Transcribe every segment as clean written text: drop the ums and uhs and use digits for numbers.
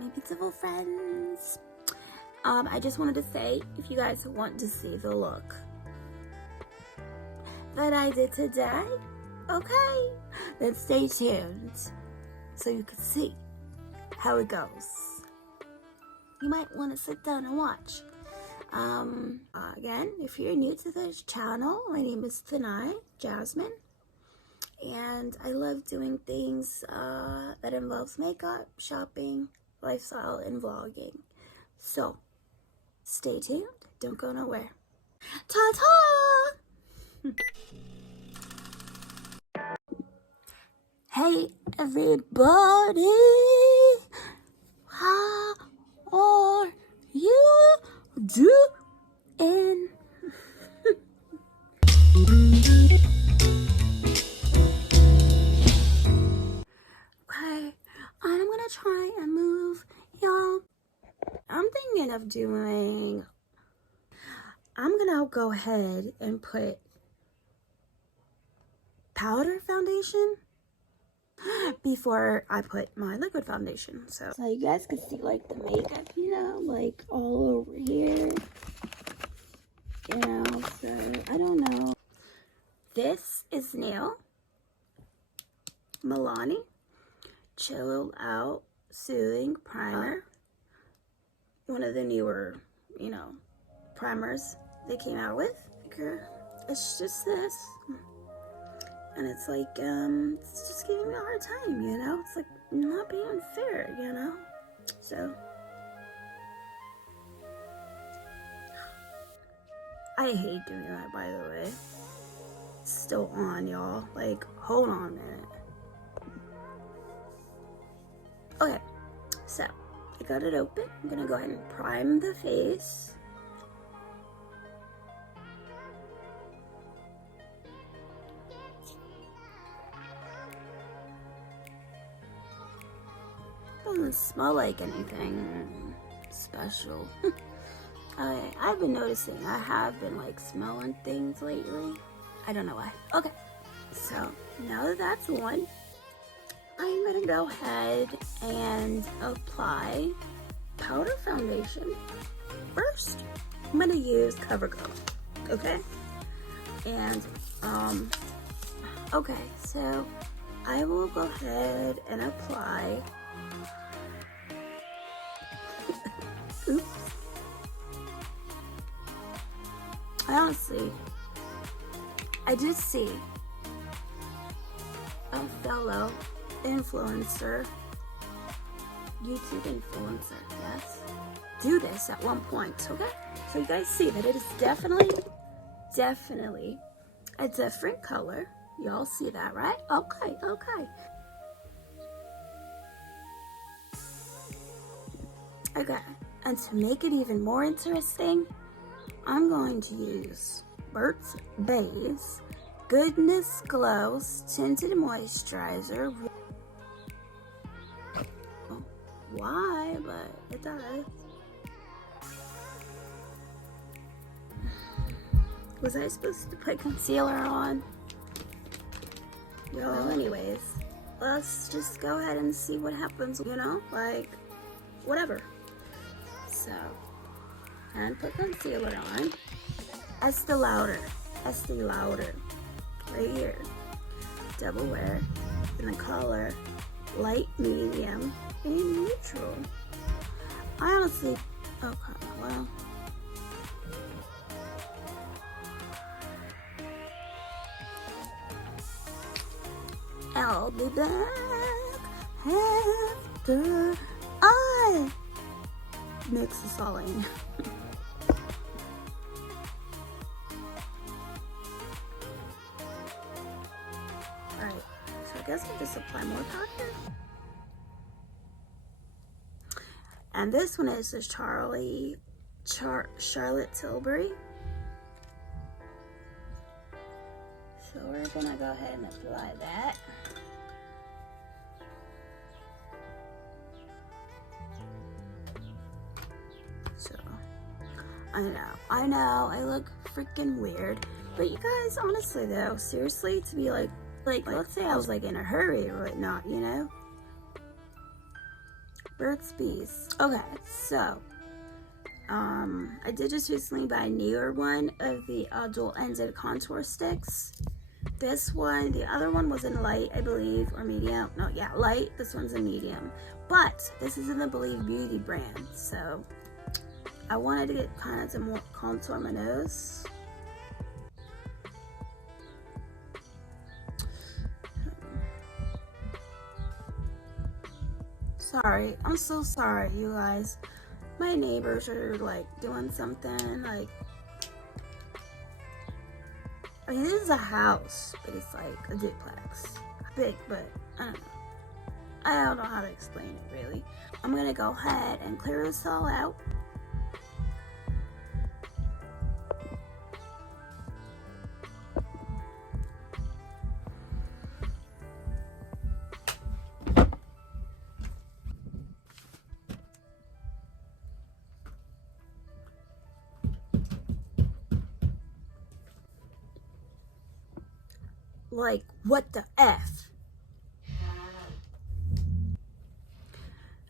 maybe civil friends. I just wanted to say, if you guys want to see the look that I did today, okay, then stay tuned so you can see how it goes. You might want to sit down and watch. Again, if you're new to this channel, my name is Thanai, Jasmine, and I love doing things that involves makeup, shopping, lifestyle, and vlogging. So, stay tuned. Don't go nowhere. Ta-ta! Hey, everybody! How are you doing? Okay, I'm gonna try and move y'all. I'm thinking of doing, I'm gonna go ahead and put powder foundation before I put my liquid foundation. So you guys can see like the makeup, you know, like all over here. You know, so I don't know. This is new. Milani Chill Out Soothing Primer. One of the newer, you know, primers they came out with. It's just this. And it's like, it's just giving me a hard time, you know? It's like not being fair, you know? So, I hate doing that, by the way. It's still on, y'all. Like, hold on a minute. Okay, so, I got it open. I'm gonna go ahead and prime the face. Doesn't smell like anything special. I've been noticing I have been like smelling things lately. I don't know why. Okay, so now that that's on, I'm gonna go ahead and apply powder foundation. First, I'm gonna use CoverGirl, okay? And, okay, so I will go ahead and apply. Oops. Honestly, I did see a fellow influencer, YouTube influencer, yes, do this at one point, okay? So you guys see that it is definitely a different color. Y'all see that, right? Okay, okay. Okay, and to make it even more interesting, I'm going to use Burt's Bees Goodness Glows Tinted Moisturizer. Why? But it does. Was I supposed to put concealer on? Yo, anyways, let's just go ahead and see what happens, you know? Like, whatever. So, and put concealer on. Estee Lauder, right here. Double wear in the color light, medium, and neutral. I honestly, okay, well. I'll be back after I mix this all in. Alright, so I guess I'll just apply more powder. And this one is the Charlotte Tilbury. So we're gonna go ahead and apply that. So, I know, I look freaking weird. But you guys, honestly though, seriously, to be like, let's say I was like in a hurry or whatnot, you know? Burt's Bees. Okay, so I did just recently buy a newer one of the dual-ended contour sticks. This one, the other one was in light, I believe, or medium. No, yeah, light. This one's in medium. But this is in the Believe Beauty brand, so I wanted to get kind of to more contour my nose. Sorry, I'm so sorry, you guys. My neighbors are like doing something like, I mean, this is a house, but it's like a duplex. Big, but I don't know. I don't know how to explain it really. I'm gonna go ahead and clear this all out. Like, what the F?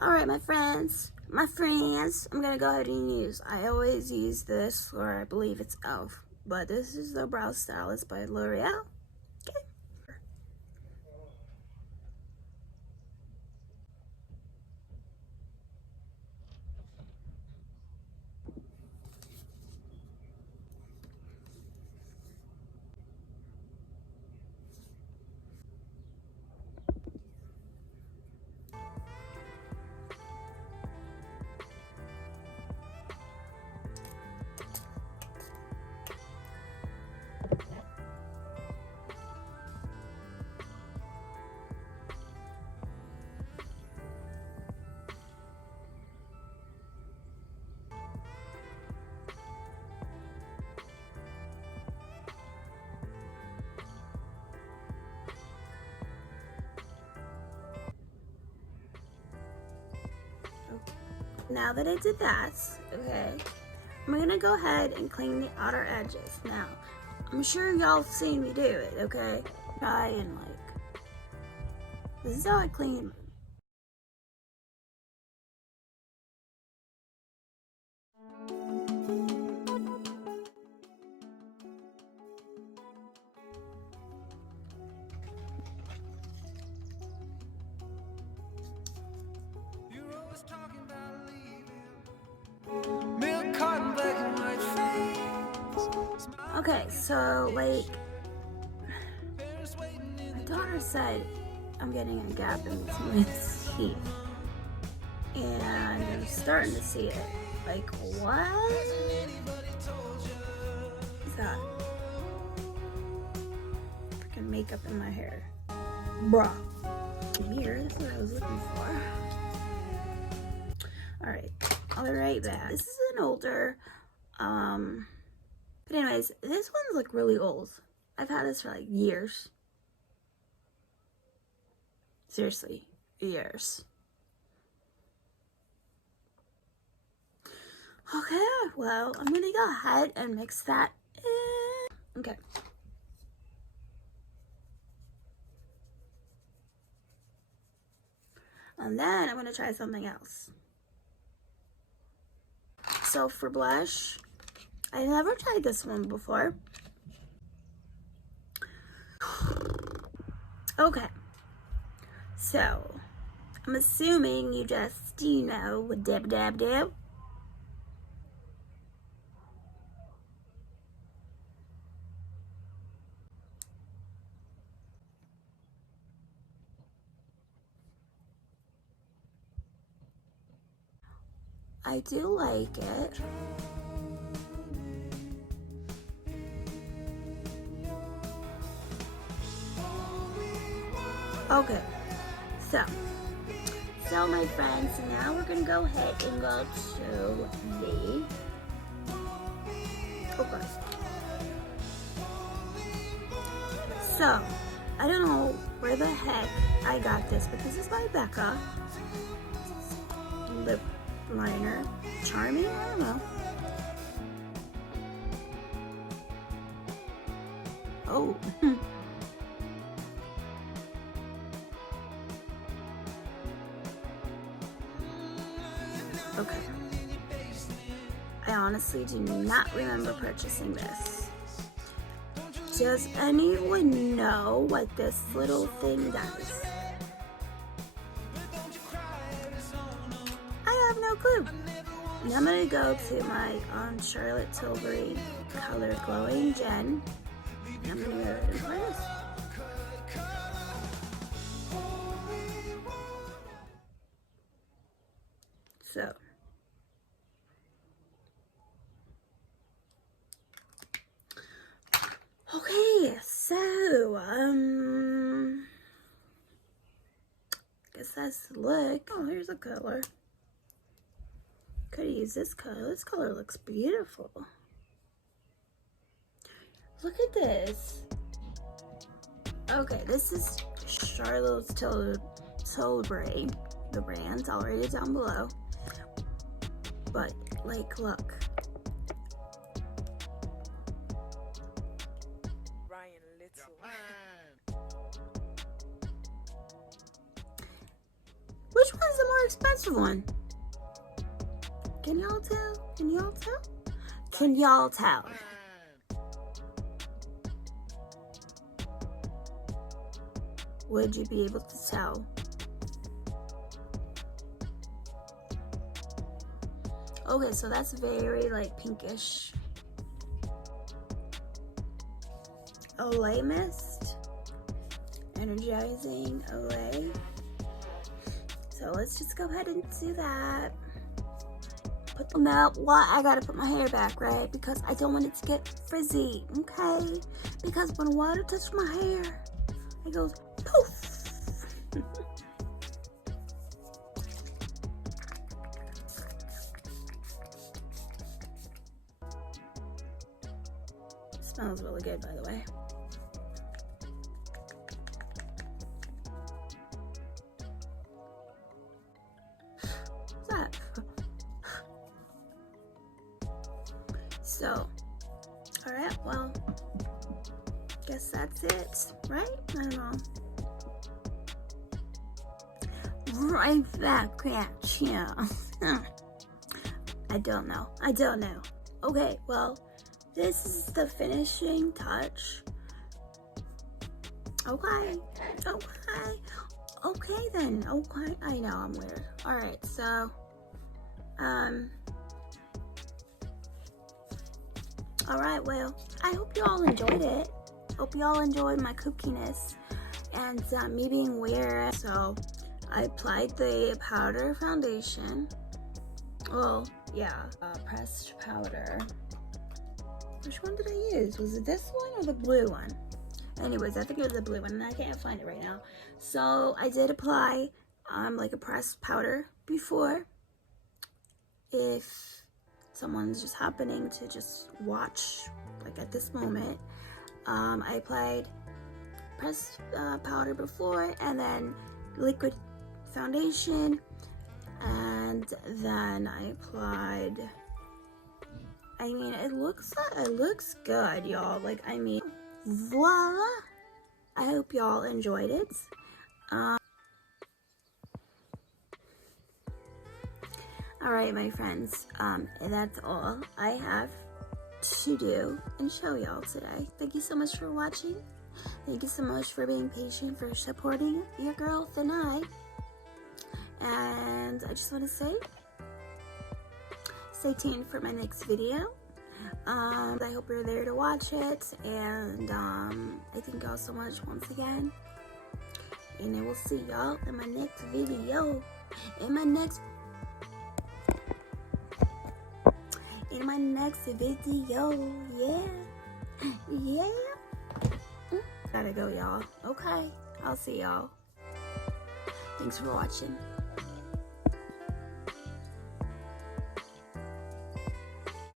Alright, my friends, I'm gonna go ahead and use, I always use this, or I believe it's e.l.f., but this is the Brow Stylist by L'Oreal. Okay. Now that I did that, okay, I'm gonna go ahead and clean the outer edges. Now, I'm sure y'all have seen me do it, okay? Try and like, this is how I clean. Okay, so like, my daughter said I'm getting a gap in between his teeth, and I'm starting to see it. Like, what is that? Freaking makeup in my hair, bruh. Here, that's what I was looking for. All right back. This is an older, but anyways, this one's like really old. I've had this for like years. Seriously, years. Okay, well, I'm gonna go ahead and mix that in. Okay. And then I'm gonna try something else. So for blush, I never tried this one before. Okay, so I'm assuming you just, you know, would dab dab dab. I do like it. Okay, so my friends, now we're gonna go ahead and go to the, okay. So, I don't know where the heck I got this, but this is by Becca. Lip liner. Charming? I don't know. Oh. Okay. I honestly do not remember purchasing this. Does anyone know what this little thing does? I have no clue. Now I'm gonna go to my Charlotte Tilbury Color Glowing Gel. I'm gonna go ahead and apply this. So, okay, so, guess that's the look. Oh, here's a color. Could use this color. This color looks beautiful. Look at this. Okay, this is Charlotte's Tilbury, the brand. I'll write it down below. But, like, look. Which one's the more expensive one? Can y'all tell? Can y'all tell? Can y'all tell? Would you be able to tell? Okay, so that's very like pinkish. Olay mist. Energizing Olay. So let's just go ahead and do that. Put them out. Why? I gotta put my hair back, right? Because I don't want it to get frizzy, okay? Because when water touches my hair, it goes poof. Smells really good, by the way. What's that? So, alright, well, guess that's it, right? I don't know. Right back at you. I don't know. Okay, well, this is the finishing touch. Okay then. Okay, I know I'm weird. Alright, so, alright, well, I hope you all enjoyed it. Hope you all enjoyed my kookiness and me being weird. So, I applied the powder foundation. Oh, yeah, pressed powder. Which one did I use? Was it this one or the blue one? Anyways, I think it was the blue one, and I can't find it right now. So, I did apply, like a pressed powder before. If someone's just happening to just watch, like at this moment, I applied pressed powder before, and then liquid foundation, and then I applied, I mean, it looks good, y'all. Like, I mean, voila. I hope y'all enjoyed it. Alright, my friends, that's all I have to do and show y'all today. Thank you so much for watching. Thank you so much for being patient, for supporting your girl, Thanai. And I just want to say, stay tuned for my next video. I hope you're there to watch it. And I thank y'all so much once again. And I will see y'all in my next video. In my next video. Yeah. Gotta go, y'all. Okay, I'll see y'all. Thanks for watching.